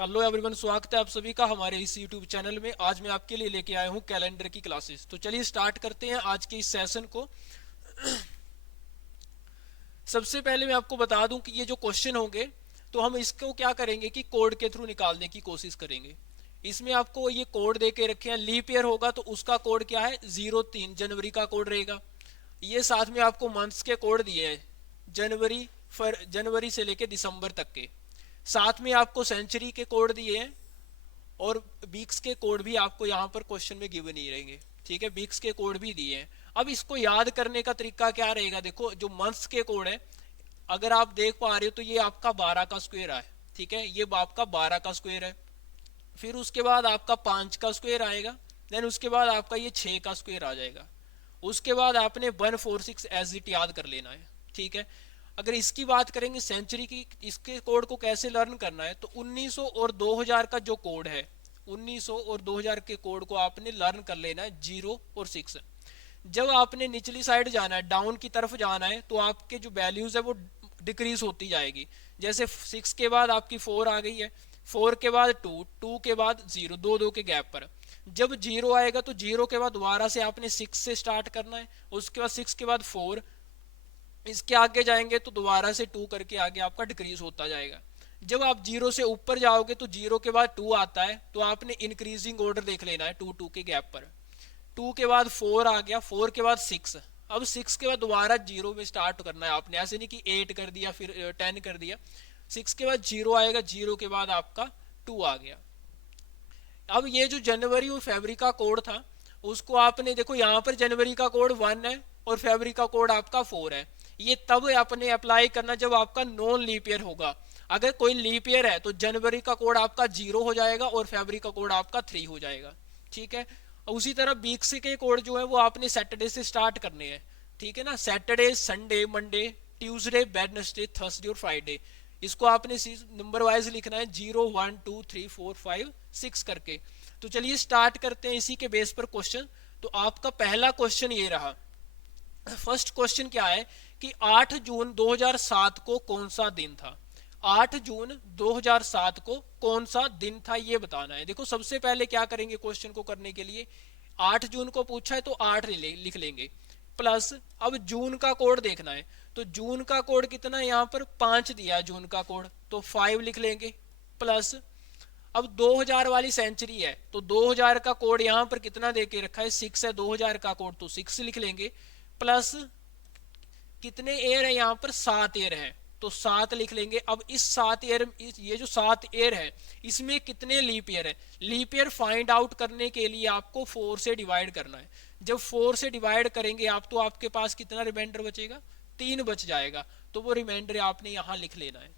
Hello everyone, स्वागत है आप सभी का हमारे इस यूट्यूब चैनल में। आज मैं आपके लिए लेके आया हूँ कैलेंडर की क्लासेस। तो चलिए स्टार्ट करते हैं आज के इस सेशन को। सबसे पहले मैं आपको बता दूं कि ये जो क्वेश्चन होंगे तो हम इसको क्या करेंगे कि कोड के थ्रू निकालने की कोशिश करेंगे। इसमें आपको ये कोड दे के रखे हैं। लीप ईयर होगा तो उसका कोड क्या है, 03 जनवरी का कोड रहेगा। ये साथ में आपको मंथ्स के कोड दिए हैं, जनवरी से लेके दिसंबर तक के। साथ में आपको सेंचुरी के कोड दिए हैं और वीक्स के कोड भी आपको यहाँ पर क्वेश्चन में गिवन नहीं रहेंगे। ठीक है, वीक्स के कोड भी दिए हैं। अब इसको याद करने का तरीका क्या रहेगा, देखो जो मंथ्स के कोड है, अगर आप देख पा रहे हो तो ये आपका 12 का स्क्वायर है। ठीक है, ये आपका 12 का स्क्वायर है। फिर उसके बाद आपका 5 का स्क्वायर आएगा। देन उसके बाद आपका ये 6 का स्क्वायर आ जाएगा। उसके बाद आपने 146 एज इट याद कर लेना है। ठीक है, अगर इसकी बात करेंगे सेंचुरी की, इसके कोड को कैसे लर्न करना है, तो 1900 और 2000 का जो कोड है, 1900 और 2000 के कोड को आपने लर्न कर लेना है, 0 और 6। जब आपने निचली साइड जाना है, डाउन की तरफ जाना है, तो आपके जो वैल्यूज है वो डिक्रीज होती जाएगी। जैसे 6 के बाद आपकी 4 आ गई है, 4 के बाद 2, 2 के बाद 0, दो दो के गैप पर। जब 0 आएगा तो 0 के बाद दोबारा से आपने 6 से स्टार्ट करना है। उसके बाद 6 के बाद 4, इसके आगे जाएंगे तो दोबारा से 2 करके आगे आपका डिक्रीज होता जाएगा। जब आप 0 से ऊपर जाओगे तो 0 के बाद 2 आता है, तो आपने इंक्रीजिंग ऑर्डर देख लेना है, 2 2 के गैप पर। 2 के बाद 4 आ गया, 4 के बाद 6। अब 6 के बाद दोबारा 0 में स्टार्ट करना है आपने, ऐसे नहीं कि 8 कर दिया फिर 10 कर दिया। 6 के बाद 0 आएगा, 0 के बाद आपका 2 आ गया। अब ये जो जनवरी और फरवरी का कोड था, उसको आपने देखो यहाँ पर जनवरी का कोड 1 है और फरवरी का कोड आपका 4 है। ये तब आपने अप्लाई करना जब आपका नॉन लीप ईयर होगा। अगर कोई लीप ईयर है तो जनवरी का कोड आपका 0 हो जाएगा और फरवरी का कोड आपका 3 हो जाएगा। ठीक है, उसी तरह वीक्स के कोड जो है वो आपने सैटरडे से स्टार्ट करने हैं। ठीक है ना, Saturday, Sunday, Monday, Tuesday, Wednesday, Thursday और फ्राइडे। इसको आपने नंबर वाइज लिखना है, 0 1 2 3 4 5 6 करके। तो चलिए स्टार्ट करते हैं इसी के बेस पर क्वेश्चन। तो आपका पहला क्वेश्चन ये रहा। फर्स्ट क्वेश्चन क्या है कि 8 जून 2007 को कौन सा दिन था। 8 जून 2007 को कौन सा दिन था ये बताना है। देखो सबसे पहले क्या करेंगे क्वेश्चन को करने के लिए, 8 जून को पूछा है तो 8 लिख लेंगे, प्लस अब जून का कोड देखना है। तो जून का कोड कितना है, यहाँ पर 5 दिया है जून का कोड, तो 5 लिख लेंगे। प्लस अब 2000 वाली सेंचुरी है तो 2000 का कोड यहाँ पर कितना दे के रखा है, 6 है 2000 का कोड, तो 6 लिख लेंगे। प्लस कितने एयर है यहाँ पर, 7 एयर है, तो 7 लिख लेंगे। अब इस 7 एयर, ये जो 7 एयर है, इसमें कितने लीप ईयर है। लीप ईयर फाइंड आउट करने के लिए आपको 4 से डिवाइड करना है। जब 4 से डिवाइड करेंगे आप, तो आपके पास कितना रिमाइंडर बचेगा, 3 बच जाएगा। तो वो रिमाइंडर आपने यहाँ लिख लेना है।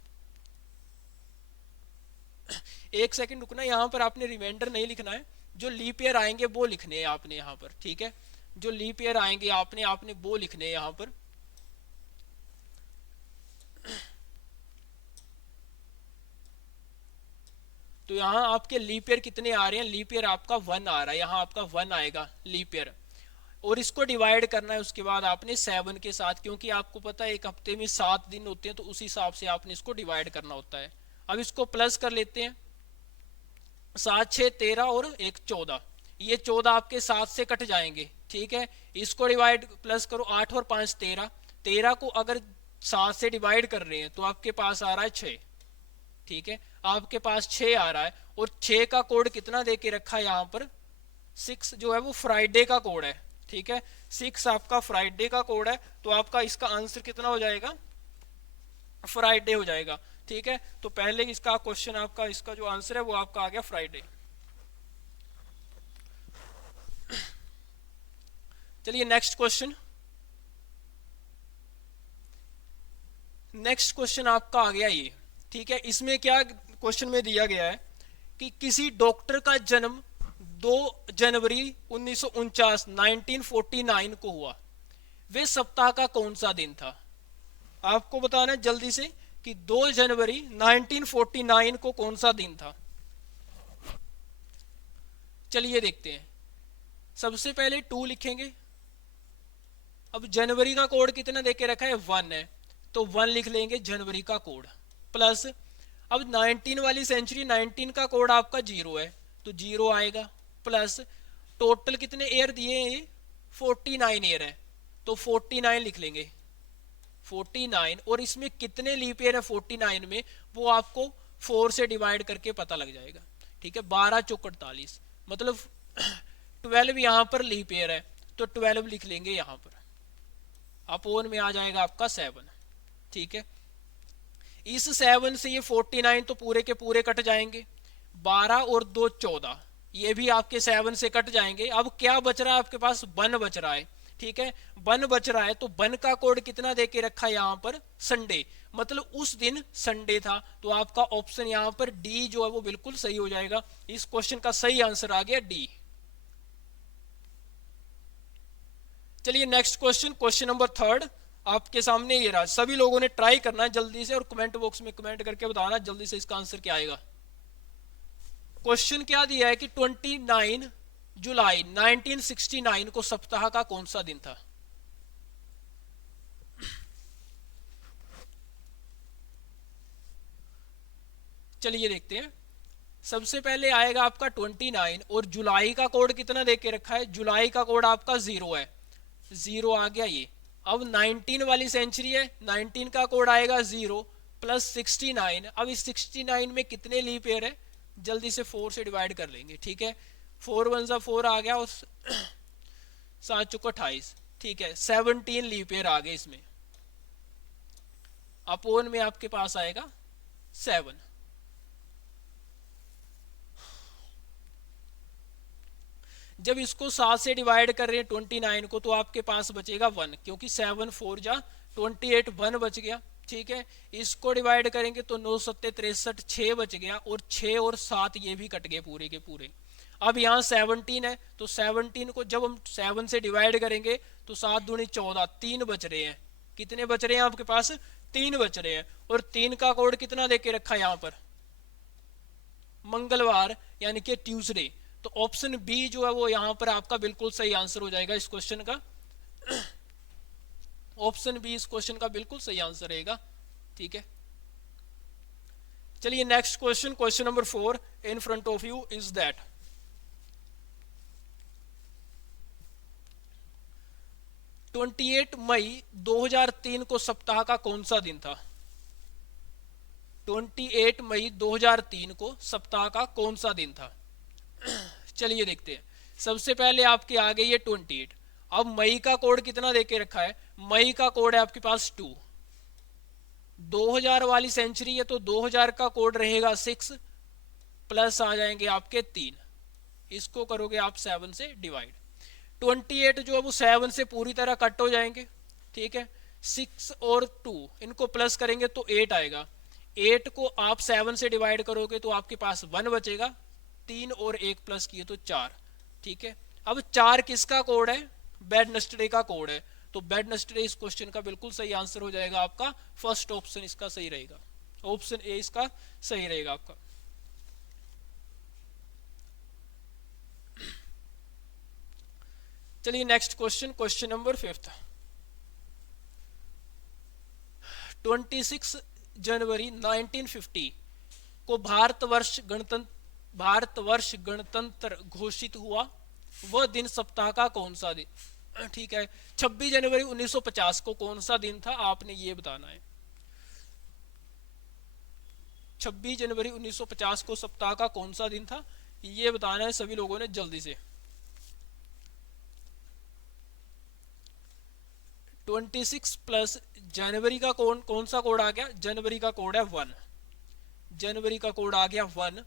एक सेकंड रुकना, यहाँ पर आपने रिमाइंडर नहीं लिखना है, जो लीप ईयर आएंगे वो लिखने हैं आपने यहाँ पर। ठीक है, जो लीप ईयर आएंगे आपने आपने वो लिखने हैं यहाँ पर। तो यहाँ आपके लीप ईयर कितने आ रहे हैं, लीप ईयर आपका 1 आ रहा है, यहाँ आपका 1 आएगा लीप ईयर। और इसको डिवाइड करना है उसके बाद आपने 7 के साथ, क्योंकि आपको पता है एक हफ्ते में 7 दिन होते हैं, तो उस हिसाब से आपने इसको डिवाइड करना होता है। अब इसको प्लस कर लेते हैं, 7 6 13 और 1 14। ये 14 आपके 7 से कट जाएंगे। ठीक है, इसको डिवाइड प्लस करो, 8 और 5 13। 13 को अगर 7 से डिवाइड कर रहे हैं तो आपके पास आ रहा है 6। ठीक है, आपके पास 6 आ रहा है। और 6 का कोड कितना दे के रखा है यहाँ पर, 6 जो है वो फ्राइडे का कोड है। ठीक है, 6 आपका फ्राइडे का कोड है, तो आपका इसका आंसर कितना हो जाएगा, फ्राइडे हो जाएगा। ठीक है, तो पहले इसका क्वेश्चन आपका, इसका जो आंसर है वो आपका आ गया फ्राइडे। चलिए नेक्स्ट क्वेश्चन। नेक्स्ट क्वेश्चन आपका आ गया ये। ठीक है, इसमें क्या क्वेश्चन में दिया गया है कि किसी डॉक्टर का जन्म 2 जनवरी 1949 1949 को हुआ। वे सप्ताह का कौन सा दिन था। आपको बताना है जल्दी से कि 2 जनवरी 1949 को कौन सा दिन था। चलिए देखते हैं। सबसे पहले 2 लिखेंगे। अब जनवरी का कोड कितना देके रखा है, 1 है, तो 1 लिख लेंगे जनवरी का कोड। प्लस अब 19 वाली सेंचुरी, 19 का कोड आपका 0 है तो 0 आएगा, प्लस टोटल कितने एयर दिए हैं, 49 एयर है तो 49 लिख लेंगे, 49, और इसमें कितने लीप ईयर है 49 में, वो आपको 4 से डिवाइड करके पता लग जाएगा। ठीक है, 12 चौक 48, मतलब 12 यहां पर लीप ईयर है तो 12 लिख लेंगे यहां पर, अपोन में आ जाएगा आपका 7। ठीक है, इस 7 से ये 49 तो पूरे के पूरे कट जाएंगे, 12 और 2 14, ये भी आपके 7 से कट जाएंगे। अब क्या बच रहा है आपके पास, 1 बच रहा है। ठीक है, 1 बच रहा है तो 1 का कोड कितना देके रखा है यहां पर, संडे, मतलब उस दिन संडे था, तो आपका ऑप्शन यहां पर डी जो है वो बिल्कुल सही हो जाएगा। इस क्वेश्चन का सही आंसर आ गया डी। चलिए नेक्स्ट क्वेश्चन, क्वेश्चन नंबर 3 आपके सामने ये रहा। सभी लोगों ने ट्राई करना है जल्दी से और कमेंट बॉक्स में कमेंट करके बताना जल्दी से इसका आंसर क्या आएगा। क्वेश्चन क्या दिया है कि 29 जुलाई 1969 को सप्ताह का कौन सा दिन था। चलिए देखते हैं। सबसे पहले आएगा आपका 29 और जुलाई का कोड कितना देके रखा है, जुलाई का कोड आपका 0 है, 0 आ गया ये। अब 19 वाली सेंचुरी है, 19 का कोड आएगा 0 प्लस 69। अब इस 69 में कितने लीप ईयर है, जल्दी से 4 से डिवाइड कर लेंगे। ठीक है, 4 1 सा 4 आ गया और 7 चौको 28। ठीक है, 17 लीप ईयर आ गए इसमें, अपोन में आपके पास आएगा 7। जब इसको 7 से डिवाइड कर रहे हैं 29 को, तो आपके पास बचेगा 1, क्योंकि 7 4 जा 28, 1 बच गया। ठीक है, इसको डिवाइड करेंगे तो 9 7 63, 6 बच गया, और 6 और 7 ये भी कट गए पूरे के पूरे। अब यहाँ 17 है तो 17 को जब हम 7 से डिवाइड करेंगे तो 7 दूनी 14, 3 बच रहे हैं। कितने बच रहे हैं आपके पास, 3 बच रहे हैं। और 3 का कोड कितना देके रखा है यहाँ पर, मंगलवार यानी कि ट्यूसडे, तो ऑप्शन बी जो है वो यहां पर आपका बिल्कुल सही आंसर हो जाएगा इस क्वेश्चन का। ऑप्शन बी इस क्वेश्चन का बिल्कुल सही आंसर रहेगा। ठीक है, चलिए next question, question number 4 in front of you is that 28 मई 2003 को सप्ताह का कौन सा दिन था। 28 मई 2003 को सप्ताह का कौन सा दिन था। चलिए देखते हैं। सबसे पहले आपके आ गई है 28। अब मई का कोड कितना देके रखा है, मई का कोड है आपके पास 2। 2000 वाली सेंचुरी है तो 2000 का कोड रहेगा 6, प्लस आ जाएंगे आपके 3, इसको करोगे आप 7 से डिवाइड। 28 जो है वो 7 से पूरी तरह कट हो जाएंगे। ठीक है, 6 और 2 इनको प्लस करेंगे तो 8 आएगा। 8 को आप 7 से डिवाइड करोगे तो आपके पास 1 बचेगा, 3 और 1 प्लस किए तो 4। ठीक है, अब 4 किसका कोड है, वेडनेसडे का कोड है, तो वेडनेसडे इस क्वेश्चन का बिल्कुल सही आंसर हो जाएगा आपका। फर्स्ट ऑप्शन इसका सही रहेगा, ऑप्शन ए इसका सही रहेगा आपका। चलिए नेक्स्ट क्वेश्चन, क्वेश्चन नंबर 5। 26 जनवरी 1950 को भारतवर्ष गणतंत्र घोषित हुआ, वह दिन सप्ताह का कौन सा दिन। ठीक है, 26 जनवरी 1950 को कौन सा दिन था, आपने ये बताना है। 26 जनवरी 1950 को सप्ताह का कौन सा दिन था, ये बताना है सभी लोगों ने जल्दी से। 26 प्लस जनवरी का कौन सा कोड आ गया, जनवरी का कोड है 1, जनवरी का कोड आ गया 1।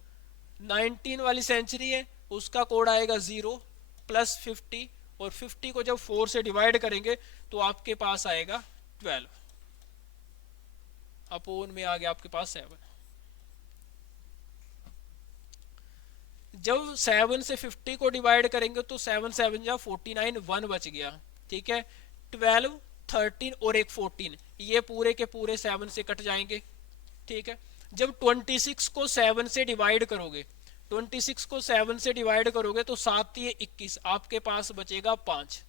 19 वाली सेंचुरी है उसका कोड आएगा 0 प्लस 50, और 50 को जब 4 से डिवाइड करेंगे तो आपके पास आएगा 12, अपोन में आ गया आपके पास 7। जब 7 से 50 को डिवाइड करेंगे तो 7 7 जा 49, 1 बच गया। ठीक है, 12 13 और एक 14, ये पूरे के पूरे 7 से कट जाएंगे। ठीक है, जब 26 को 7 से डिवाइड करोगे, 26 को 7 से डिवाइड करोगे तो 7 ये 21, आपके पास बचेगा 5।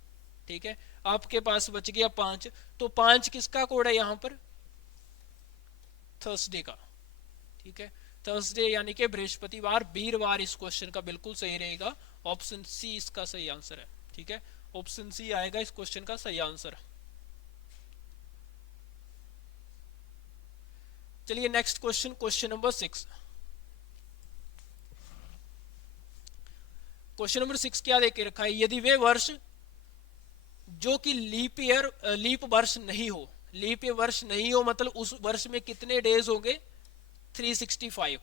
ठीक है, आपके पास बच गया 5, तो 5 किसका कोड है यहां पर, थर्सडे का। ठीक है, थर्सडे यानी कि बृहस्पतिवार, वीरवार इस क्वेश्चन का बिल्कुल सही रहेगा। ऑप्शन सी इसका सही आंसर है। ठीक है, ऑप्शन सी आएगा इस क्वेश्चन का सही आंसर। चलिए next question, question number 6। Question number 6 क्या देके रखा है, यदि वे वर्ष जो कि लीप वर्ष नहीं हो, लीप वर्ष नहीं हो मतलब उस वर्ष में कितने डेज होंगे, 365।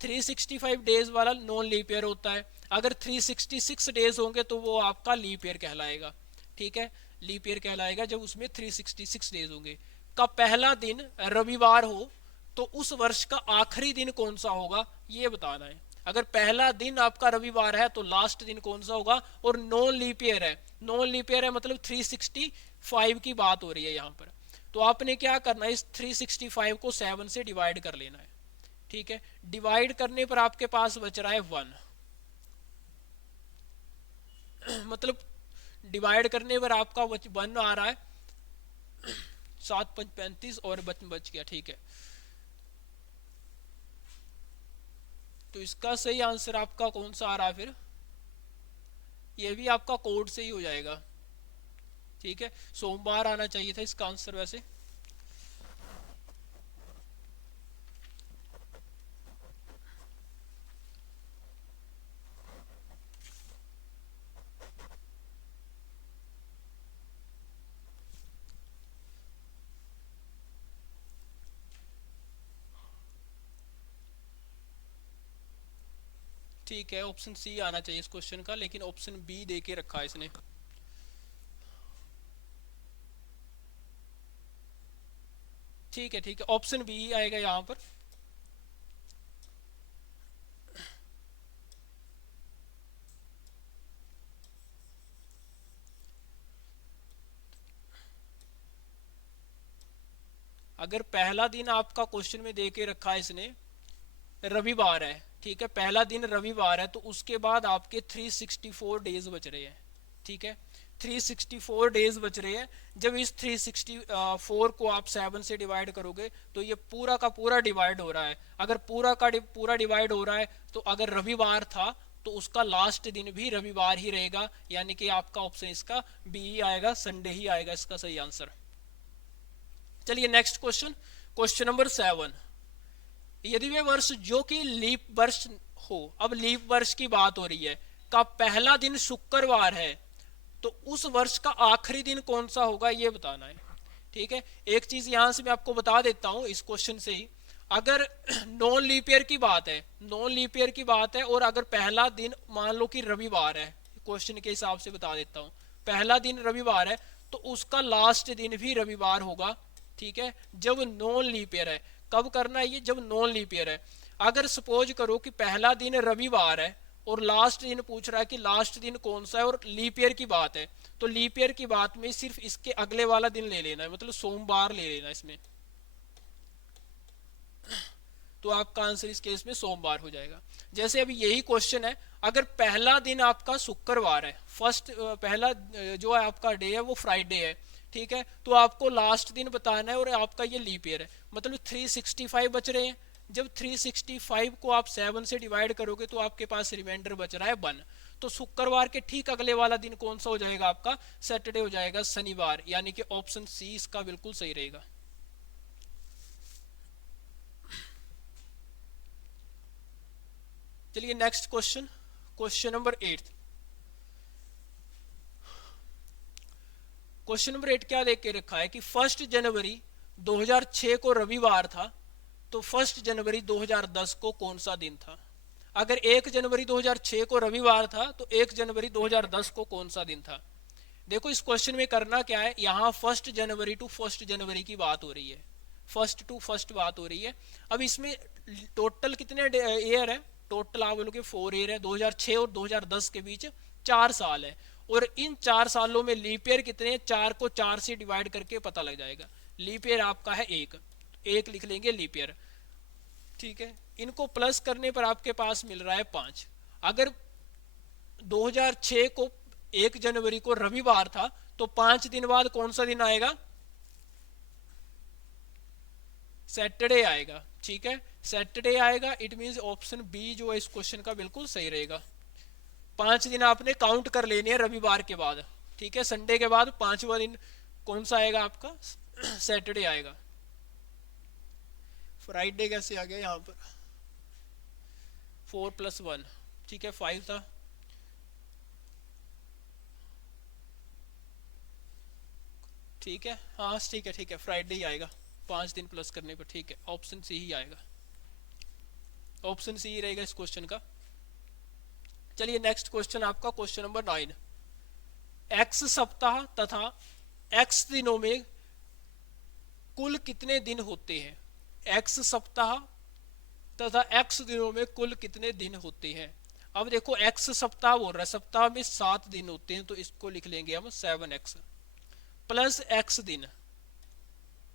365 डेज वाला नॉन लीप ईयर होता है। अगर 366 डेज होंगे तो वो आपका लीप ईयर कहलाएगा। ठीक है, लीप ईयर कहलाएगा जब उसमें 366 डेज होंगे। का पहला दिन रविवार हो तो उस वर्ष का आखिरी दिन कौन सा होगा ये बताना है। अगर पहला दिन आपका रविवार है तो लास्ट दिन कौन सा होगा, और नॉन लीप ईयर है, नॉन लीप ईयर है मतलब 365 की बात हो रही है यहाँ पर। तो आपने क्या करना है, इस 365 को 7 से डिवाइड कर लेना है। ठीक है, डिवाइड करने पर आपके पास बच रहा है 1 मतलब डिवाइड करने पर आपका 1 आ रहा है, 7 5 35 और बच गया। ठीक है, तो इसका सही आंसर आपका कौन सा आ रहा है फिर, ये भी आपका कोड से ही हो जाएगा। ठीक है, सोमवार आना चाहिए था इसका आंसर वैसे। ठीक है, ऑप्शन सी आना चाहिए इस क्वेश्चन का, लेकिन ऑप्शन बी दे के रखा है इसने। ठीक है, ठीक है, ऑप्शन बी आएगा यहाँ पर। अगर पहला दिन आपका क्वेश्चन में दे के रखा है इसने रविवार है, ठीक है, पहला दिन रविवार है, तो उसके बाद आपके 364 डेज बच रहे हैं। ठीक है, 364 डेज बच रहे हैं। जब इस 364 को आप 7 से डिवाइड करोगे तो ये पूरा का पूरा डिवाइड हो रहा है। अगर पूरा का पूरा डिवाइड हो रहा है तो अगर रविवार था तो उसका लास्ट दिन भी रविवार ही रहेगा, यानी कि आपका ऑप्शन इसका बी ही आएगा, संडे ही आएगा इसका सही आंसर। चलिए नेक्स्ट क्वेश्चन, क्वेश्चन नंबर 7। यदि वे वर्ष जो कि लीप वर्ष हो, अब लीप वर्ष की बात हो रही है, का पहला दिन शुक्रवार है तो उस वर्ष का आखिरी दिन कौन सा होगा ये बताना है। ठीक है, एक चीज यहां से मैं आपको बता देता हूं इस क्वेश्चन से ही, अगर नॉन लीप ईयर की बात है, नॉन लीप ईयर की बात है और अगर पहला दिन मान लो कि रविवार है, क्वेश्चन के हिसाब से बता देता हूं, पहला दिन रविवार है तो उसका लास्ट दिन भी रविवार होगा। ठीक है, जब नॉन लीप ईयर है, कब करना है ये, जब नॉन लीप ईयर है। अगर सपोज करो कि पहला दिन रविवार है और लास्ट दिन पूछ रहा है कि लास्ट दिन कौन सा है और लीप ईयर की बात है, तो लीप ईयर की बात में सिर्फ इसके अगले वाला दिन ले लेना है, मतलब सोमवार ले लेना इसमें, तो आपका आंसर इस केस में सोमवार हो जाएगा। जैसे अभी यही क्वेश्चन है, अगर पहला दिन आपका शुक्रवार है, फर्स्ट पहला जो है आपका डे है वो फ्राइडे है, ठीक है, तो आपको लास्ट दिन बताना है और आपका ये लीप ईयर है, मतलब 365 बच रहे हैं। जब 365 को आप 7 से डिवाइड करोगे तो आपके पास रिमाइंडर बच रहा है 1, तो शुक्रवार के ठीक अगले वाला दिन कौन सा हो जाएगा आपका, सैटरडे हो जाएगा, शनिवार, यानी कि ऑप्शन सी इसका बिल्कुल सही रहेगा। चलिए next question, question number 8। Question number 8 क्या देख के रखा है कि 1 जनवरी 2006 को रविवार था तो 1 जनवरी 2010 को कौन सा दिन था। अगर 1 जनवरी 2006 को रविवार था तो 1 जनवरी 2010 को कौन सा दिन था। देखो इस क्वेश्चन में करना क्या है, यहाँ 1 जनवरी टू 1 जनवरी की बात हो रही है, फर्स्ट टू फर्स्ट बात हो रही है। अब इसमें टोटल कितने ईयर है, टोटल आप बोलोगे 4 ईयर है, 2006 और 2010 के बीच 4 साल है, और इन 4 सालों में लीप ईयर कितने हैं, 4 को 4 से डिवाइड करके पता लग जाएगा। लीप ईयर आपका है 1 लिख लेंगे लीप ईयर। ठीक है, इनको प्लस करने पर आपके पास मिल रहा है 5। अगर 2006 को 1 जनवरी को रविवार था तो 5 दिन बाद कौन सा दिन आएगा, सैटरडे आएगा। ठीक है, सैटरडे आएगा, इट मींस ऑप्शन बी जो है इस क्वेश्चन का बिल्कुल सही रहेगा। 5 दिन आपने काउंट कर लेने हैं रविवार के बाद, ठीक है, संडे के बाद 5वां दिन कौन सा आएगा आपका? सैटरडे आएगा। फ्राइडे कैसे आ गया यहाँ पर? 4+1, ठीक है, 5 था। ठीक है, हाँ ठीक है, ठीक है, फ्राइडे ही आएगा 5 दिन प्लस करने पर, ठीक है, ऑप्शन सी ही आएगा, ऑप्शन सी ही रहेगा इस क्वेश्चन का। चलिए नेक्स्ट क्वेश्चन आपका क्वेश्चन नंबर 9। एक्स सप्ताह तथा एक्स दिनों में कुल कितने दिन होते हैं? एक्स सप्ताह तथा एक्स दिनों में कुल कितने दिन होते हैं? अब देखो एक्स सप्ताह बोल रहा है, सप्ताह में 7 दिन होते हैं, तो इसको लिख लेंगे हम 7x प्लस एक्स दिन।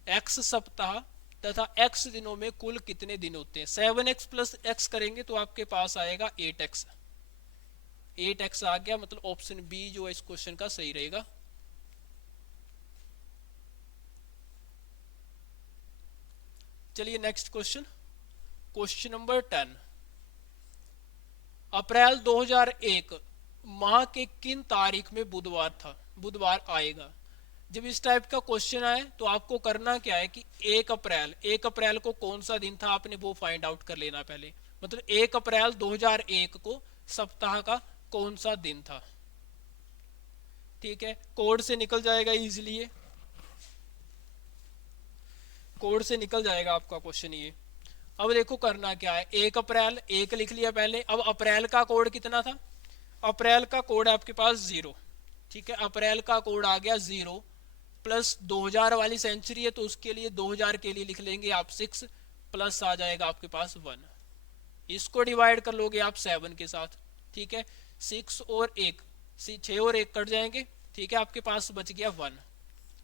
एक्स सप्ताह तथा एक्स दिनों में कुल कितने दिन होते हैं? 7x प्लस एक्स करेंगे तो आपके पास आएगा 8x। 8x आ गया, मतलब ऑप्शन बी जो है इस क्वेश्चन का सही रहेगा। चलिए नेक्स्ट क्वेश्चन, क्वेश्चन नंबर 10। अप्रैल 2001 माह के किन तारीख में बुधवार आएगा? जब इस टाइप का क्वेश्चन आए तो आपको करना क्या है कि 1 अप्रैल को कौन सा दिन था आपने वो फाइंड आउट कर लेना पहले। मतलब 1 अप्रैल 2001 को सप्ताह का कौन सा दिन था, ठीक है, कोड से निकल जाएगा इजीली, ये कोड से निकल जाएगा आपका क्वेश्चन ये। अब देखो करना क्या है, 1 अप्रैल 1 लिख लिया पहले। अब अप्रैल का कोड कितना था? अप्रैल का कोड है आपके पास 0, ठीक है, अप्रैल का कोड आ गया 0 प्लस 2000 वाली सेंचुरी है तो उसके लिए 2000 के लिए लिख लेंगे आप 6 प्लस आ जाएगा आपके पास 1। इसको डिवाइड कर लोगे आप 7 के साथ, ठीक है, 6 और 1 6 और 1 कट जाएंगे, ठीक है, आपके पास बच गया 1,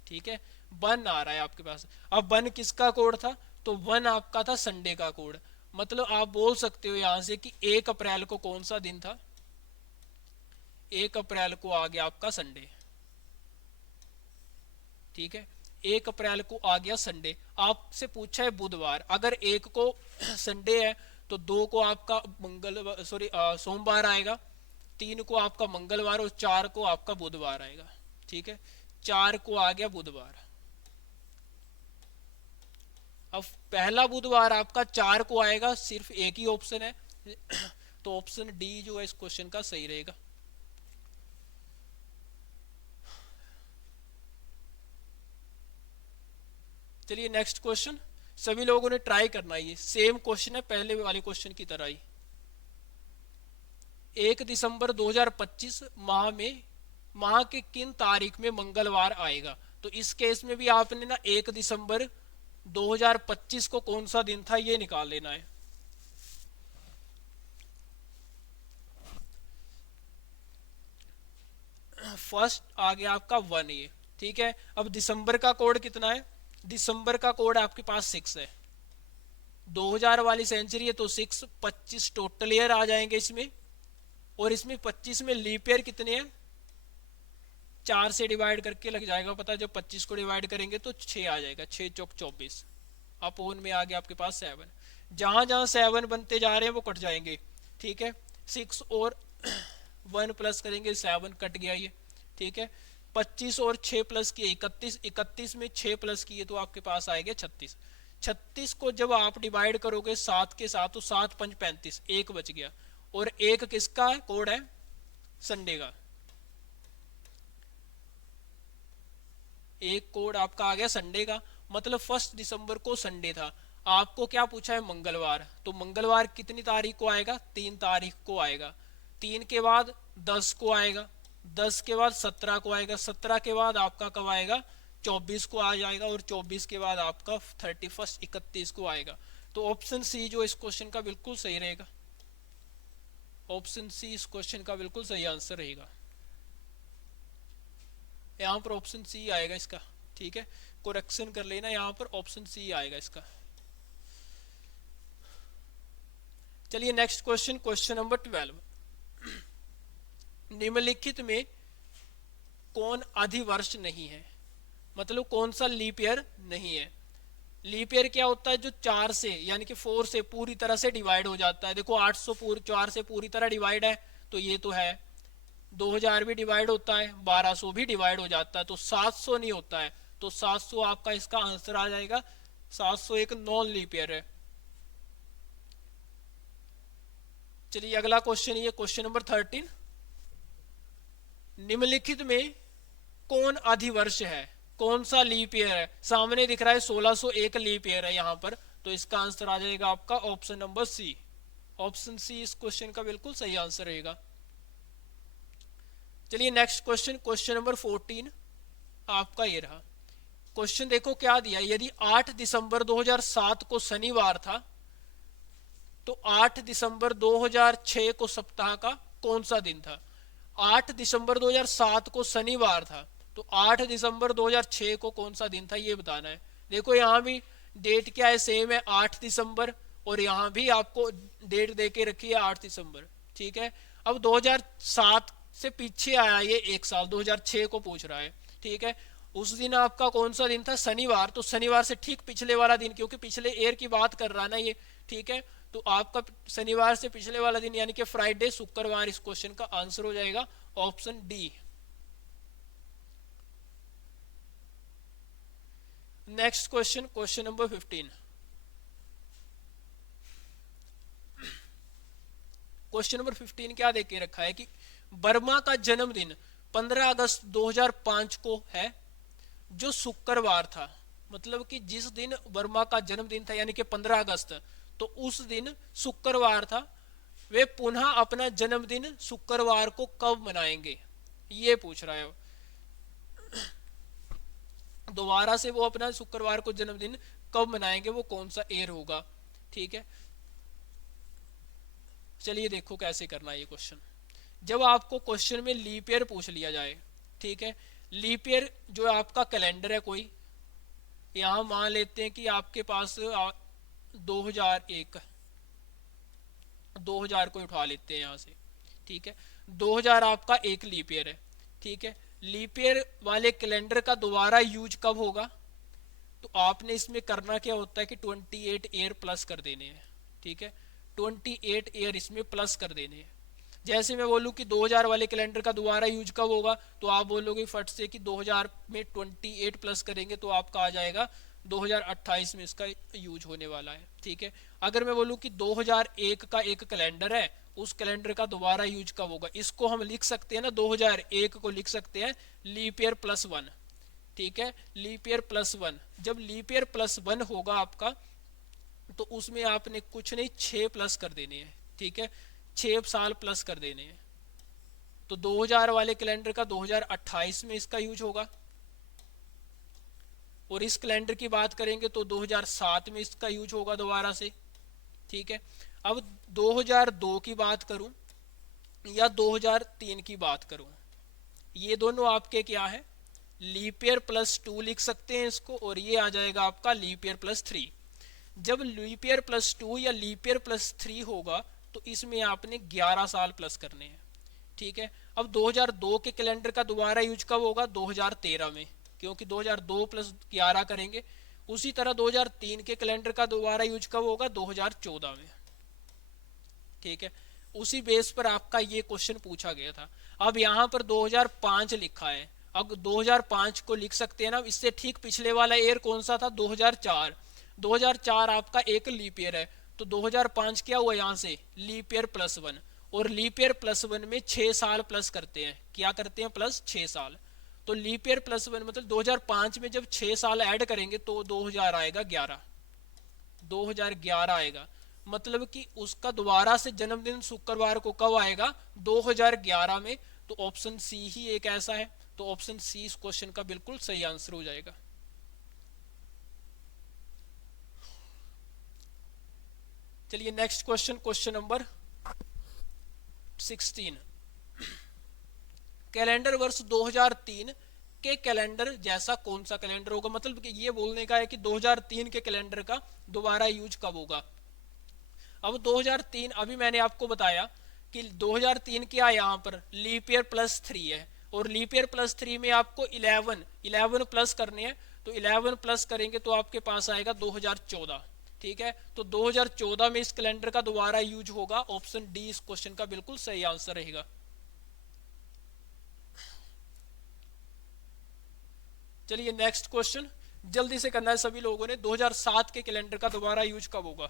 ठीक है, 1 आ रहा है आपके पास। अब 1 किसका कोड था? तो 1 आपका था संडे का कोड। मतलब आप बोल सकते हो यहां से कि 1 अप्रैल को कौन सा दिन था? 1 अप्रैल को आ गया आपका संडे, ठीक है, 1 अप्रैल को आ गया संडे। आपसे पूछा है बुधवार, अगर 1 को संडे है तो 2 को आपका सोमवार आएगा, 3 को आपका मंगलवार और 4 को आपका बुधवार आएगा, ठीक है, 4 को आ गया बुधवार। अब पहला बुधवार आपका 4 को आएगा, सिर्फ एक ही ऑप्शन है तो ऑप्शन डी जो है इस क्वेश्चन का सही रहेगा। चलिए नेक्स्ट क्वेश्चन, सभी लोगों ने ट्राई करना है, ये सेम क्वेश्चन है पहले वाले क्वेश्चन की तरह ही। 1 दिसंबर 2025 माह के किन तारीख में मंगलवार आएगा? तो इस केस में भी आपने ना 1 दिसंबर 2025 को कौन सा दिन था ये निकाल लेना है। फर्स्ट आ गया आपका 1 ये, ठीक है। अब दिसंबर का कोड कितना है? दिसंबर का कोड आपके पास 6 है, 2000 वाली सेंचुरी है तो 6 25 टोटल ईयर आ जाएंगे इसमें, और इसमें 25 में लीप ईयर कितने हैं? 4 से डिवाइड करके लग जाएगा पता, जब 25 को डिवाइड करेंगे तो 6 आ जाएगा, 6 चौक 24, अपोन में आ गया आपके पास 7। जहां जहां 7 बनते जा रहे हैं वो कट जाएंगे, ठीक है, 6 और 1 प्लस करेंगे 7 कट गया ये, ठीक है, 25 और 6 प्लस किए 31, 31 में 6 प्लस किए तो आपके पास आएगा 36। 36 को जब आप डिवाइड करोगे 7 के साथ तो 7 5 35, 1 बच गया, और 1 किसका कोड है? संडे का। एक कोड आपका आ गया संडे का, मतलब 1 दिसंबर को संडे था। आपको क्या पूछा है? मंगलवार, तो मंगलवार कितनी तारीख को आएगा? 3 तारीख को आएगा। 3 के बाद 10 को आएगा, 10 के बाद 17 को आएगा, 17 के बाद आपका कब आएगा? 24 को आ जाएगा, और 24 के बाद आपका 31 31 को आएगा। तो ऑप्शन सी जो इस क्वेश्चन का बिल्कुल सही रहेगा, ऑप्शन सी इस क्वेश्चन का बिल्कुल सही आंसर रहेगा। यहाँ पर ऑप्शन सी आएगा इसका, ठीक है, करेक्शन कर लेना, यहाँ पर ऑप्शन सी आएगा इसका। चलिए नेक्स्ट क्वेश्चन, क्वेश्चन नंबर 12। निम्नलिखित में कौन अधिवर्ष नहीं है? मतलब कौन सा लीप ईयर नहीं है? लीप ईयर क्या होता है, जो 4 से यानी कि 4 से पूरी तरह से डिवाइड हो जाता है। देखो 800 4 से पूरी तरह डिवाइड है, तो ये तो है। 2000 भी डिवाइड होता है, 1200 भी डिवाइड हो जाता है, तो 700 नहीं होता है। तो 700 आपका इसका आंसर आ जाएगा। 700 एक नॉन लीप ईयर है। चलिए अगला क्वेश्चन, ये क्वेश्चन नंबर 13। निम्नलिखित में कौन अधिवर्ष है, कौन सा लीप ईयर है? सामने दिख रहा है 1601 लीप ईयर है यहाँ पर, तो इसका आंसर आ जाएगा आपका option number C. Option C इस क्वेश्चन का बिल्कुल सही आंसर रहेगा। चलिए नेक्स्ट क्वेश्चन, क्वेश्चन नंबर 14 आपका ये रहा। क्वेश्चन देखो क्या दिया, यदि 8 दिसंबर 2007 को शनिवार था, तो 8 दिसंबर 2006 को सप्ताह का कौन सा दिन था? 8 दिसंबर 2007 को शनिवार था, तो 8 दिसंबर 2006 को कौन सा दिन था, ये बताना है। देखो यहाँ भी डेट क्या है, सेम है 8 दिसंबर, और यहाँ भी आपको डेट दे के रखी है 8 दिसंबर। ठीक है, अब 2007 से पीछे आया ये एक साल, 2006 को पूछ रहा है। ठीक है, उस दिन आपका कौन सा दिन था? शनिवार। तो शनिवार से ठीक पिछले वाला दिन, क्योंकि पिछले ईयर की बात कर रहा ना ये। ठीक है, तो आपका शनिवार से पिछले वाला दिन यानी कि फ्राइडे, शुक्रवार इस क्वेश्चन का आंसर हो जाएगा option D. Next question, question number 15। Question number 15 क्या दे के रखा है कि वर्मा का जन्मदिन 15 अगस्त 2005 को है, जो शुक्रवार था। मतलब कि जिस दिन वर्मा का जन्मदिन था यानी कि 15 अगस्त, तो उस दिन शुक्रवार था। वे पुनः अपना जन्मदिन शुक्रवार को कब मनाएंगे, ये पूछ रहा है। दोबारा से वो अपना शुक्रवार को जन्मदिन कब मनाएंगे, वो कौन सा ईयर होगा। ठीक है, चलिए देखो कैसे करना है ये क्वेश्चन। जब आपको क्वेश्चन में लीप ईयर पूछ लिया जाए, ठीक है, लीप ईयर जो आपका कैलेंडर है कोई, यहां मान लेते हैं कि आपके पास 2001, 2000 को उठा लेते हैं यहां से। ठीक है, 2000 आपका एक लीप ईयर है। ठीक है, लीप ईयर वाले कैलेंडर का दोबारा यूज कब होगा? तो आपने इसमें करना क्या होता है कि 28 ईयर प्लस कर देने हैं। ठीक है, 28 ईयर इसमें प्लस कर देने हैं। जैसे मैं बोलूं कि 2000 वाले कैलेंडर का दोबारा यूज कब होगा, तो आप बोलोगे फट से कि 2000 में 28 प्लस करेंगे तो आपका आ जाएगा 2028 में इसका यूज होने वाला है। ठीक है, अगर मैं बोलूं कि 2001 का एक कैलेंडर है, उस कैलेंडर का दोबारा यूज कब होगा, इसको हम लिख सकते हैं ना, 2001 को लिख सकते हैं लीप ईयर प्लस 1। ठीक है, लीप ईयर प्लस 1। जब लीप ईयर प्लस 1 होगा आपका, तो उसमें आपने कुछ नहीं 6 प्लस कर देने हैं। ठीक है, 6 साल प्लस कर देने हैं। तो 2000 वाले कैलेंडर का 2028 में इसका यूज होगा, और इस कैलेंडर की बात करेंगे तो 2007 में इसका यूज होगा दोबारा से। ठीक है, अब 2002 की बात करूं या 2003 की बात करूं, ये दोनों आपके क्या है, लीप ईयर प्लस 2 लिख सकते हैं इसको, और ये आ जाएगा आपका लीप ईयर प्लस 3। जब लीप ईयर प्लस 2 या लीप ईयर प्लस 3 होगा, तो इसमें आपने 11 साल प्लस करने हैं। ठीक है, अब 2002 के कैलेंडर का दोबारा यूज कब होगा, 2013 में, क्योंकि 2002 प्लस 11 करेंगे। उसी तरह 2003 के कैलेंडर का दोबारा यूज कब होगा, 2014 में। ठीक है, उसी बेस पर आपका ये क्वेश्चन पूछा गया था। अब यहाँ पर 2005 लिखा है, अब 2005 को लिख सकते हैं ना, इससे ठीक पिछले वाला ईयर कौन सा था, 2004। 2004 आपका एक लीप ईयर है, तो 2005 क्या हुआ यहाँ से, लीप ईयर प्लस 1। और लीप ईयर प्लस 1 में 6 साल प्लस करते हैं, क्या करते हैं, प्लस 6 साल। तो लीप ईयर प्लस 1 मतलब 2005 में जब 6 साल ऐड करेंगे तो 2000 आएगा 11, 2011 आएगा। मतलब कि उसका दोबारा से जन्मदिन शुक्रवार को कब आएगा, 2011 में। तो ऑप्शन सी ही एक ऐसा है, तो ऑप्शन सी इस क्वेश्चन का बिल्कुल सही आंसर हो जाएगा। चलिए next question, question number 16। Calendar वर्ष 2003 के कैलेंडर जैसा कौन सा कैलेंडर होगा, मतलब कि ये बोलने का है कि 2003 के कैलेंडर का दोबारा यूज कब होगा। अब 2003 अभी मैंने आपको बताया कि 2003 क्या है, यहाँ पर लीप ईयर प्लस 3 है, और लीप ईयर प्लस 3 में आपको 11 प्लस करने हैं। तो 11 प्लस करेंगे तो आपके पास आएगा 2014। ठीक है, तो 2014 में इस कैलेंडर का दोबारा यूज होगा। ऑप्शन डी इस क्वेश्चन का बिल्कुल सही आंसर रहेगा। चलिए नेक्स्ट क्वेश्चन जल्दी से करना है सभी लोगों ने। 2007 के कैलेंडर का दोबारा यूज कब होगा?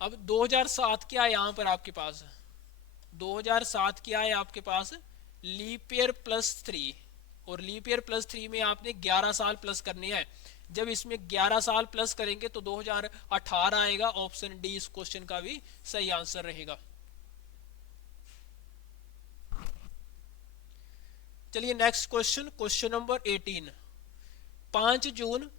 अब 2007 क्या है यहाँ पर आपके पास? 2007 क्या है आपके पास? लीप ईयर प्लस 3, और लीप ईयर प्लस 3 में आपने 11 साल प्लस करनी है। जब इसमें 11 साल प्लस करेंगे तो 2018 आएगा। ऑप्शन डी इस क्वेश्चन का भी सही आंसर रहेगा। चलिए नेक्स्ट क्वेश्चन, क्वेश्चन नंबर 18। 5 जून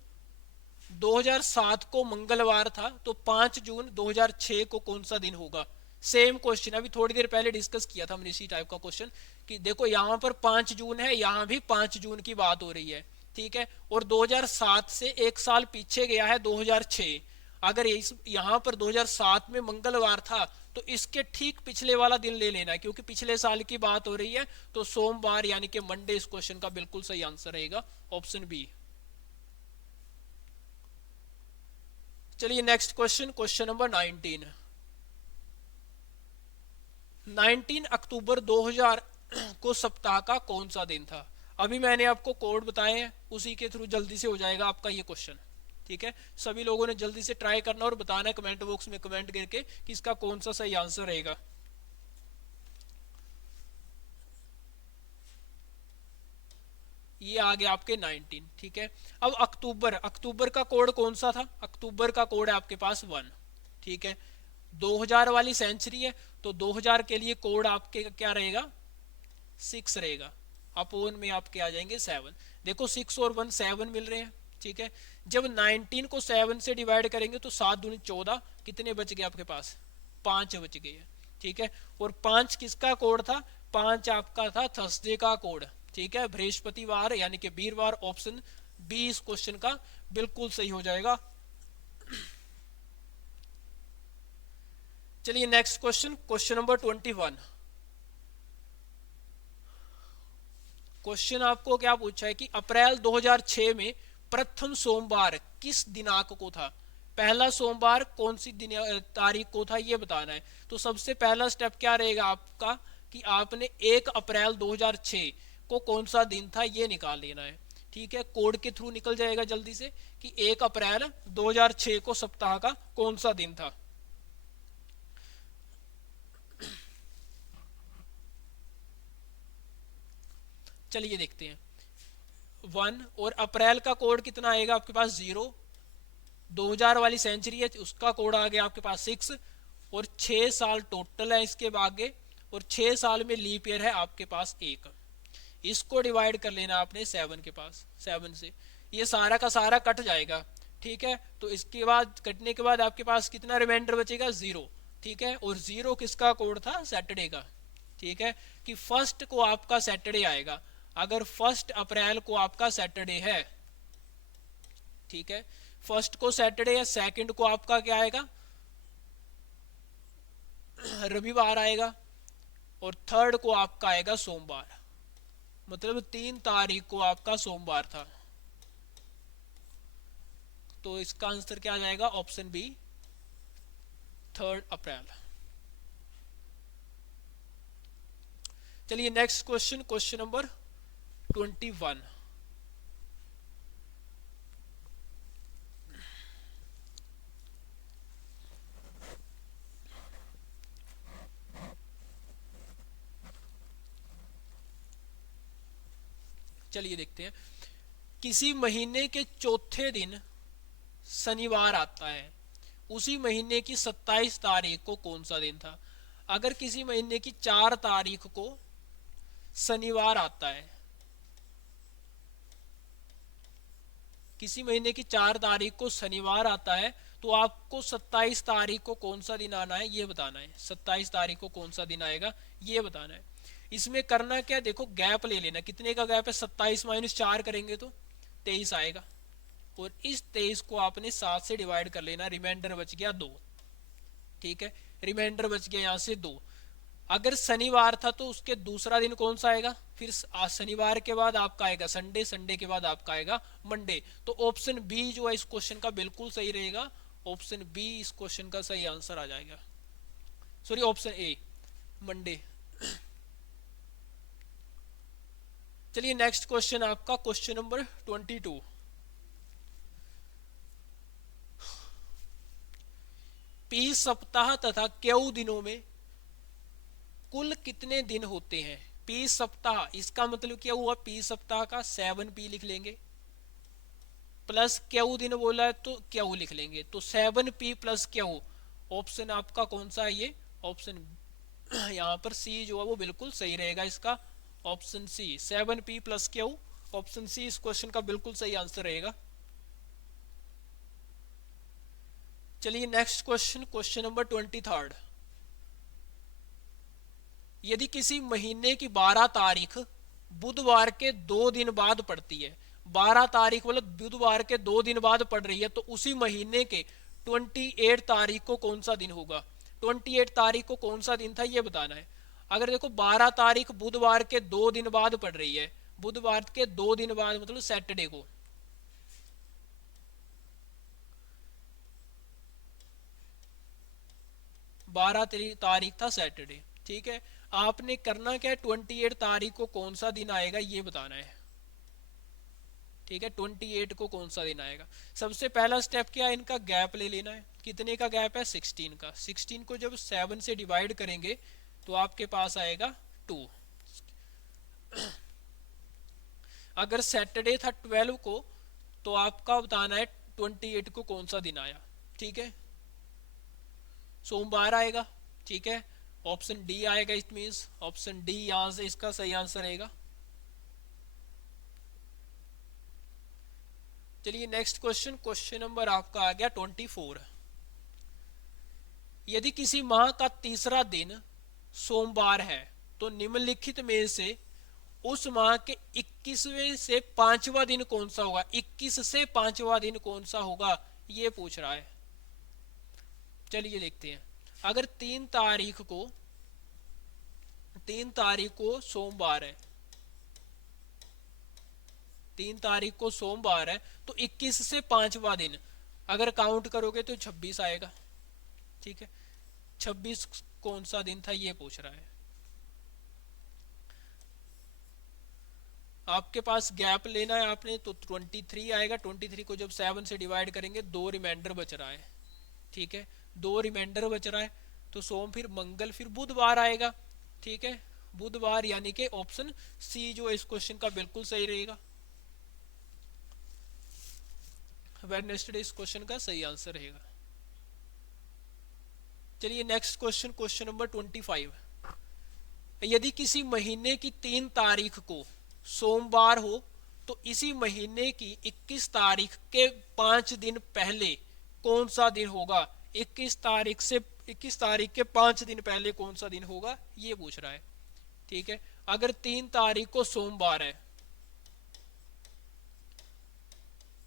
2007 को मंगलवार था, तो 5 जून 2006 को कौन सा दिन होगा? सेम क्वेश्चन, अभी थोड़ी देर पहले डिस्कस किया था हमने इसी टाइप का क्वेश्चन कि देखो यहाँ पर 5 जून है, यहाँ भी 5 जून की बात हो रही है। ठीक है, और 2007 से एक साल पीछे गया है 2006। अगर यहाँ पर 2007 में मंगलवार था तो इसके ठीक पिछले वाला दिन ले लेना है, क्योंकि पिछले साल की बात हो रही है। तो सोमवार यानी कि मंडे इस क्वेश्चन का बिल्कुल सही आंसर रहेगा। Option B. चलिए next question, question number 19। 19 October 2000 को सप्ताह का कौन सा दिन था? अभी मैंने आपको कोड बताए हैं, उसी के थ्रू जल्दी से हो जाएगा आपका ये क्वेश्चन। ठीक है, सभी लोगों ने जल्दी से ट्राई करना और बताना है कमेंट बॉक्स में कमेंट करके कि इसका कौन सा सही आंसर रहेगा। ये आ गया आपके 19। ठीक है, अब अक्टूबर, अक्टूबर का कोड कौन सा था? अक्टूबर का कोड है आपके पास 1। ठीक है, 2000 वाली सेंचुरी है तो 2000 के लिए कोड आपके क्या रहेगा? 6 रहेगा। अपोन में आपके आ जाएंगे 7। देखो 6 और 1 7 मिल रहे हैं। ठीक है, जब 19 को 7 से डिवाइड करेंगे तो 7 दूनी 14, कितने बच गए आपके पास? 5 बच गए हैं। ठीक है, और 5 किसका कोड था? 5 आपका था थर्सडे का कोड। ठीक है, बृहस्पतिवार यानी कि वीरवार। ऑप्शन बी इस क्वेश्चन का बिल्कुल सही हो जाएगा। चलिए next question, question number 21। Question आपको क्या पूछा है कि अप्रैल 2006 में प्रथम सोमवार किस दिनांक को था? पहला सोमवार कौन सी तारीख को था ये बताना है। तो सबसे पहला स्टेप क्या रहेगा आपका कि आपने 1 अप्रैल 2006 को कौन सा दिन था ये निकाल लेना है। ठीक है, कोड के थ्रू निकल जाएगा जल्दी से कि 1 अप्रैल 2006 को सप्ताह का कौन सा दिन था। चलिए देखते हैं। 1 और अप्रैल का कोड कितना आएगा आपके पास? 0। 2000 वाली सेंचुरी है उसका कोड आ गया आपके पास 6, और 6 साल टोटल है इसके आगे, और 6 साल में लीप ईयर है आपके पास 1। इसको डिवाइड कर लेना आपने 7 के पास, 7 से ये सारा का सारा कट जाएगा। ठीक है, तो इसके बाद कटने के बाद आपके पास कितना रिमाइंडर बचेगा? 0। ठीक है, और 0 किसका कोड था? सैटरडे का। ठीक है, कि फर्स्ट को आपका सैटरडे आएगा। अगर 1 अप्रैल को आपका सैटरडे है, ठीक है, फर्स्ट को सैटरडे है, सेकंड को आपका क्या आएगा? रविवार आएगा, और थर्ड को आपका आएगा सोमवार। मतलब 3 तारीख को आपका सोमवार था। तो इसका आंसर क्या आ जाएगा? ऑप्शन बी, 3 अप्रैल। चलिए नेक्स्ट क्वेश्चन, क्वेश्चन नंबर 21। चलिए देखते हैं। किसी महीने के चौथे दिन शनिवार आता है, उसी महीने की 27 तारीख को कौन सा दिन था? अगर किसी महीने की 4 तारीख को शनिवार आता है, किसी महीने की 4 तारीख को शनिवार आता है, तो आपको 27 तारीख को कौन सा दिन आना है ये बताना है। 27 तारीख को कौन सा दिन आएगा ये बताना है। इसमें करना क्या, देखो गैप ले लेना। कितने का गैप है? 27 माइनस 4 करेंगे तो 23 आएगा, और इस 23 को आपने 7 से डिवाइड कर लेना। रिमाइंडर बच गया 2। ठीक है, रिमाइंडर बच गया यहाँ से 2। अगर शनिवार था तो उसके दूसरा दिन कौन सा आएगा, फिर शनिवार के बाद आपका आएगा संडे, संडे के बाद आपका आएगा मंडे। तो ऑप्शन बी जो है इस क्वेश्चन का बिल्कुल सही रहेगा, ऑप्शन बी इस क्वेश्चन का सही आंसर आ जाएगा, सॉरी ऑप्शन ए मंडे। चलिए नेक्स्ट क्वेश्चन आपका क्वेश्चन नंबर 22। पी सप्ताह तथा क्यू दिनों में कुल कितने दिन होते हैं। पी सप्ताह, इसका मतलब क्या हुआ, पी सप्ताह का 7p लिख लेंगे, प्लस क्यू दिन बोला है तो क्यू लिख लेंगे, तो 7p प्लस क्यू। ऑप्शन आपका कौन सा है, ये ऑप्शन यहाँ पर सी जो है वो बिल्कुल सही रहेगा इसका, option C 7p plus Q, option C इस क्वेश्चन का बिल्कुल सही आंसर रहेगा। चलिए नेक्स्ट क्वेश्चन, क्वेश्चन नंबर 23। यदि किसी महीने की 12 तारीख बुधवार के 2 दिन बाद पड़ती है, 12 तारीख मतलब बुधवार के 2 दिन बाद पड़ रही है, तो उसी महीने के 28 तारीख को कौन सा दिन होगा। 28 तारीख को कौन सा दिन था ये बताना है। अगर देखो 12 तारीख बुधवार के 2 दिन बाद पड़ रही है, बुधवार के 2 दिन बाद मतलब सैटरडे को, 12 तारीख था सैटरडे, ठीक है। आपने करना क्या है, 28 तारीख को कौन सा दिन आएगा ये बताना है, ठीक है। 28 को कौन सा दिन आएगा। सबसे पहला स्टेप क्या है, इनका गैप ले लेना है। कितने का गैप है, 16 का। 16 को जब 7 से डिवाइड करेंगे तो आपके पास आएगा 2। अगर सैटरडे था 12 को, तो आपका बताना है 28 को कौन सा दिन आया, ठीक है। सोमवार आएगा, ठीक है, ऑप्शन डी आएगा। इट मींस ऑप्शन डी यहां से इसका सही आंसर रहेगा। चलिए नेक्स्ट क्वेश्चन, क्वेश्चन नंबर आपका आ गया 24। यदि किसी माह का तीसरा दिन सोमवार है तो निम्नलिखित में से उस माह के 21वें से 5वां दिन कौन सा होगा। 21 से 5वां दिन कौन सा होगा ये पूछ रहा है। चलिए देखते हैं। अगर 3 तारीख को सोमवार है, 3 तारीख को सोमवार है, तो 21 से 5वां दिन अगर काउंट करोगे तो 26 आएगा, ठीक है। 26 कौन सा दिन था ये पूछ रहा है। आपके पास गैप लेना है आपने, तो 23 आएगा। 23 को जब 7 से डिवाइड करेंगे 2 रिमाइंडर बच रहा है, ठीक है, 2 रिमाइंडर बच रहा है, तो सोम फिर मंगल फिर बुधवार आएगा, ठीक है, बुधवार, यानी कि ऑप्शन सी जो इस क्वेश्चन का बिल्कुल सही रहेगा। वेडनेसडे इस क्वेश्चन का सही आंसर रहेगा। चलिए नेक्स्ट क्वेश्चन, क्वेश्चन नंबर 25। यदि किसी महीने की 3 तारीख को सोमवार हो तो इसी महीने की 21 तारीख के 5 दिन पहले कौन सा दिन होगा। 21 तारीख के 5 दिन पहले कौन सा दिन होगा ये पूछ रहा है, ठीक है। अगर 3 तारीख को सोमवार है,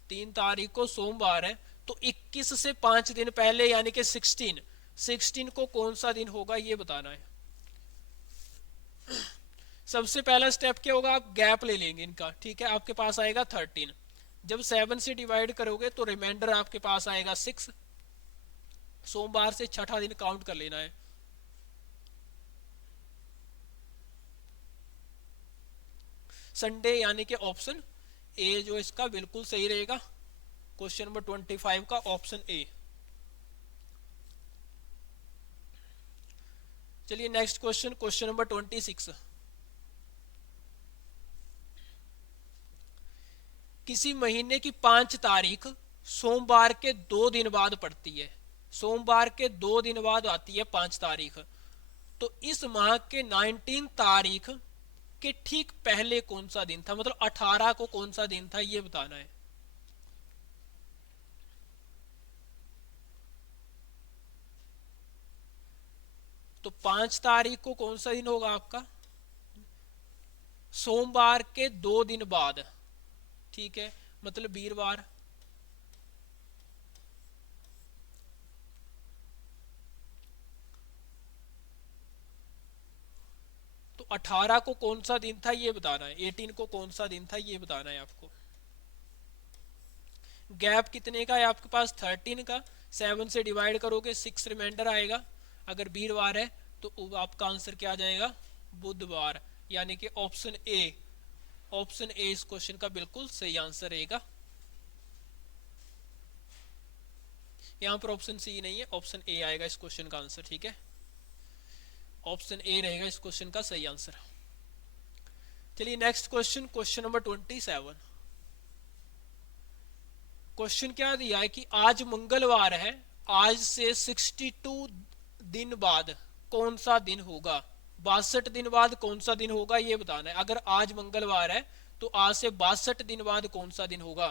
3 तारीख को सोमवार है, तो 21 से 5 दिन पहले यानी कि 16 को कौन सा दिन होगा ये बताना है। सबसे पहला स्टेप क्या होगा, आप गैप ले लेंगे इनका, ठीक है। आपके पास आएगा 13, जब 7 से डिवाइड करोगे तो रिमाइंडर आपके पास आएगा 6। सोमवार से छठा दिन काउंट कर लेना है। संडे, यानी कि ऑप्शन ए जो इसका बिल्कुल सही रहेगा, क्वेश्चन नंबर 25 का ऑप्शन ए। चलिए नेक्स्ट क्वेश्चन, क्वेश्चन नंबर 26। किसी महीने की 5 तारीख सोमवार के 2 दिन बाद पड़ती है, सोमवार के 2 दिन बाद आती है 5 तारीख, तो इस माह के 19 तारीख के ठीक पहले कौन सा दिन था, मतलब 18 को कौन सा दिन था ये बताना है। तो 5 तारीख को कौन सा दिन होगा आपका, सोमवार के 2 दिन बाद, ठीक है, मतलब वीरवार। 18 को कौन सा दिन था ये बताना है, 18 को कौन सा दिन था ये बताना है आपको। गैप कितने का है आपके पास, 13 का। 7 से डिवाइड करोगे 6 रिमाइंडर आएगा। अगर वीरवार है तो आपका आंसर क्या आ जाएगा, बुधवार। यानी कि ऑप्शन ए, ऑप्शन ए इस क्वेश्चन का बिल्कुल सही आंसर रहेगा। यहां पर ऑप्शन सी नहीं है, ऑप्शन ए आएगा इस क्वेश्चन का आंसर, ठीक है। ऑप्शन ए रहेगा इस क्वेश्चन का सही आंसर। चलिए next question, question number 27। Question क्या दिया है कि आज मंगलवार है, आज से 62 दिन बाद कौन सा दिन होगा। 62 दिन बाद कौन सा दिन होगा ये बताना है। अगर आज मंगलवार है तो आज से 62 दिन बाद कौन सा दिन होगा,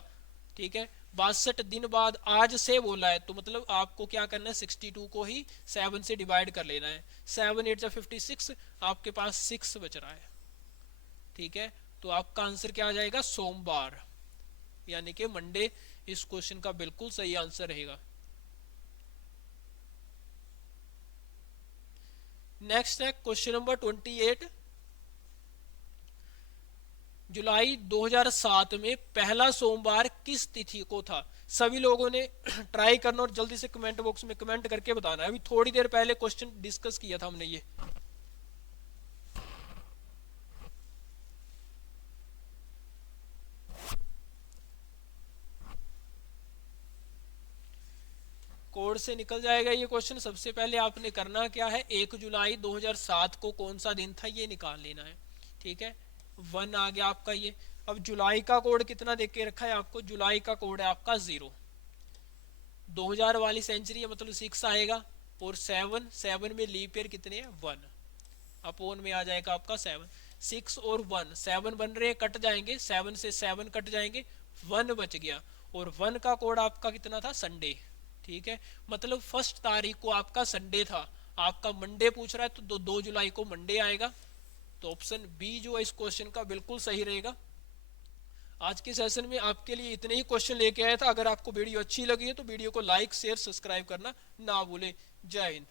ठीक है। 62 दिन बाद आज से बोला है तो मतलब आपको क्या करना है, 62 को ही 7 से डिवाइड कर लेना है। 7 8 56, आपके पास 6 बच रहा है, ठीक है। तो आपका आंसर क्या आ जाएगा, सोमवार, यानी कि मंडे इस क्वेश्चन का बिल्कुल सही आंसर रहेगा। नेक्स्ट है क्वेश्चन नंबर 28। जुलाई 2007 में पहला सोमवार किस तिथि को था। सभी लोगों ने ट्राई करना और जल्दी से कमेंट बॉक्स में कमेंट करके बताना है। अभी थोड़ी देर पहले क्वेश्चन डिस्कस किया था हमने ये। कोड से निकल जाएगा ये क्वेश्चन। सबसे पहले आपने करना क्या है, 1 जुलाई 2007 को कौन सा दिन था ये निकाल लेना है, ठीक है। 1 आ गया आपका ये। अब जुलाई का कोड कितना देख के रखा है आपको, जुलाई का कोड है आपका 0। 2000 वाली सेंचुरी है मतलब 6 आएगा। और 7 में लीप ईयर कितने हैं, 1। अपोन में आ जाएगा आपका 7। 6 और 1, 7 बन रहे हैं, कट जाएंगे, 7 से 7 कट जाएंगे, 1 बच गया। और 1 का कोड आपका कितना था, संडे, ठीक है। मतलब 1 तारीख को आपका संडे था, आपका मंडे पूछ रहा है तो 2 जुलाई को मंडे आएगा। तो ऑप्शन बी जो है इस क्वेश्चन का बिल्कुल सही रहेगा। आज के सेशन में आपके लिए इतने ही क्वेश्चन लेके आया था। अगर आपको वीडियो अच्छी लगी है तो वीडियो को लाइक शेयर सब्सक्राइब करना ना भूलें। जय हिंद।